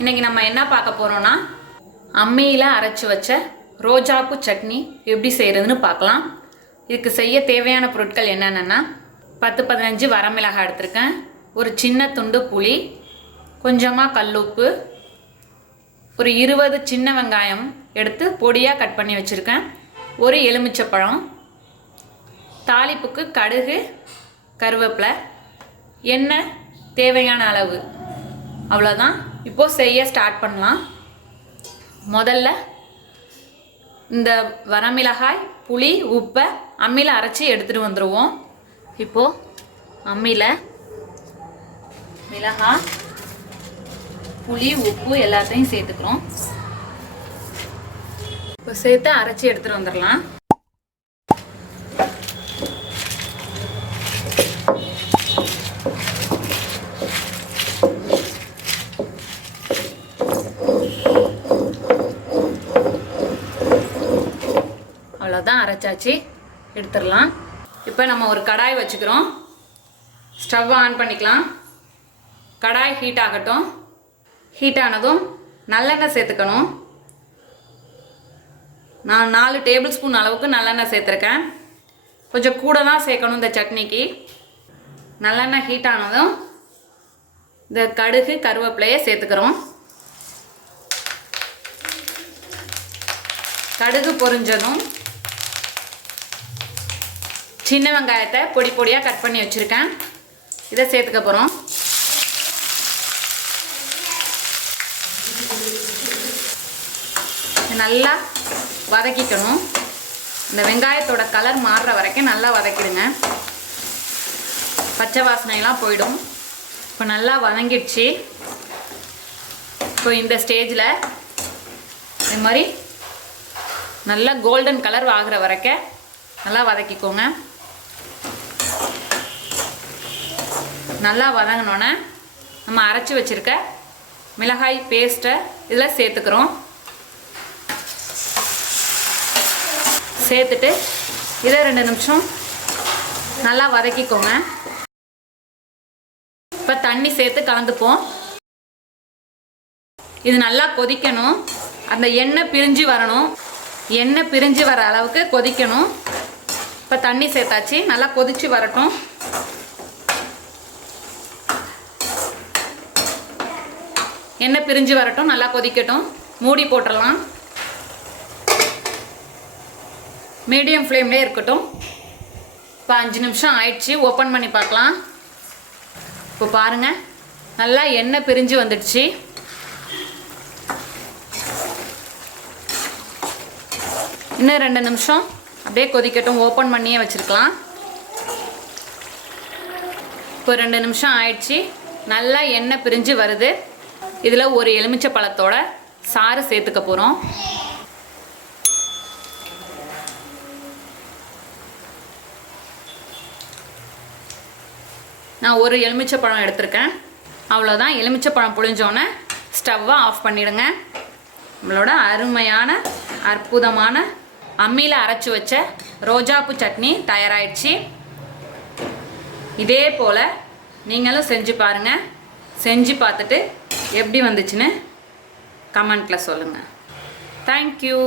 இன்றைக்கி நம்ம என்ன பார்க்க போகிறோன்னா அம்மியில் அரைச்சி வச்ச ரோஜாப்பூ சட்னி எப்படி செய்கிறதுன்னு பார்க்கலாம். இதுக்கு செய்ய தேவையான பொருட்கள் என்னென்னா 10-15 வரமிளகாய் எடுத்திருக்கேன், ஒரு சின்ன துண்டு புளி, கொஞ்சமாக கல்லுப்பு, ஒரு 20 சின்ன வெங்காயம் எடுத்து பொடியாக கட் பண்ணி வச்சுருக்கேன், ஒரு எலுமிச்சப்பழம், தாளிப்புக்கு கடுகு, கருவேப்பிலை, எண்ணெய் தேவையான அளவு, அவ்வளோதான். இப்போது செய்ய ஸ்டார்ட் பண்ணலாம். முதல்ல இந்த வரமிளகாய், புளி, உப்பை அம்மியில் அரைச்சி எடுத்துகிட்டு வந்துடுவோம். இப்போது அம்மியில் மிளகாய், புளி, உப்பு எல்லாத்தையும் சேர்த்துக்கிறோம். இப்போ சேர்த்து அரைச்சி எடுத்துகிட்டு வந்துடலாம். அவ்வளோதான், அரைச்சாச்சு, எடுத்துடலாம். இப்போ நம்ம ஒரு கடாய் வச்சுக்கிறோம். ஸ்டவ் ஆன் பண்ணிக்கலாம். கடாய் ஹீட் ஆகட்டும். ஹீட் ஆனதும் நல்லெண்ணெய் சேர்த்துக்கணும். நான் 4 டேபிள் ஸ்பூன் அளவுக்கு நல்லெண்ணெய் சேர்த்துருக்கேன். கொஞ்சம் கூட தான் சேர்க்கணும் இந்த சட்னிக்கு. நல்லெண்ணெய் ஹீட் ஆனதும் இந்த கடுகு, கருவேப்பிலையை சேர்த்துக்கிறோம். கடுகு பொரிஞ்சதும் சின்ன வெங்காயத்தை பொடி பொடியாக கட் பண்ணி வச்சுருக்கேன், இதை சேர்த்துக்க போகிறோம். நல்லா வதக்கிக்கணும். இந்த வெங்காயத்தோட கலர் மாறுற வரைக்கும் நல்லா வதக்கிடுங்க, பச்சை வாசனையெல்லாம் போயிடும். இப்போ நல்லா வதங்கிடுச்சு. இப்போ இந்த ஸ்டேஜில் இது மாதிரி நல்லா கோல்டன் கலர் ஆகிற வரைக்கும் நல்லா வதக்கிக்கோங்க. நல்லா வதங்கினோன்னே நம்ம அரைச்சி வச்சுருக்க மிளகாய் பேஸ்ட்டை இதில் சேர்த்துக்கிறோம். சேர்த்துட்டு இதை 2 நிமிஷம் நல்லா வதக்கிக்கோங்க. இப்போ தண்ணி சேர்த்து கலந்துப்போம். இது நல்லா கொதிக்கணும். அந்த எண்ணெய் பிரிஞ்சு வரணும். எண்ணெய் பிரிஞ்சு வர அளவுக்கு கொதிக்கணும். இப்போ தண்ணி சேர்த்தாச்சு, நல்லா கொதிச்சு வரட்டும். எண்ணெய் பிரிஞ்சு வரட்டும், நல்லா கொதிக்கட்டும். மூடி போட்டுடலாம். மீடியம் ஃப்ளேம்லேயே இருக்கட்டும். இப்போ 5 நிமிஷம் ஆயிடுச்சு. ஓப்பன் பண்ணி பார்க்கலாம். இப்போ பாருங்கள், நல்லா எண்ணெய் பிரிஞ்சு வந்துடுச்சு. இன்னும் 2 நிமிஷம் அப்படியே கொதிக்கட்டும். ஓப்பன் பண்ணியே வச்சுருக்கலாம். இப்போ 2 நிமிஷம் ஆயிடுச்சு. நல்லா எண்ணெய் பிரிஞ்சு வருது. இதில் ஒரு எலுமிச்சை பழத்தோட சாறு சேர்த்துக்க போகிறோம். நான் ஒரு எலுமிச்சை பழம் எடுத்திருக்கேன், அவ்வளோதான். எலுமிச்சை பழம் புழிஞ்சோன்னே ஸ்டவ்வை ஆஃப் பண்ணிடுங்க. நம்மளோட அருமையான அற்புதமான அம்மியில் அரைச்சி வச்ச ரோஜாப்பூ சட்னி தயாராகிடுச்சு. இதே போல் நீங்களும் செஞ்சு பாருங்கள். செஞ்சு பார்த்துட்டு எப்படி வந்துச்சுன்னு கமெண்ட்டில் சொல்லுங்கள். தேங்க்யூ.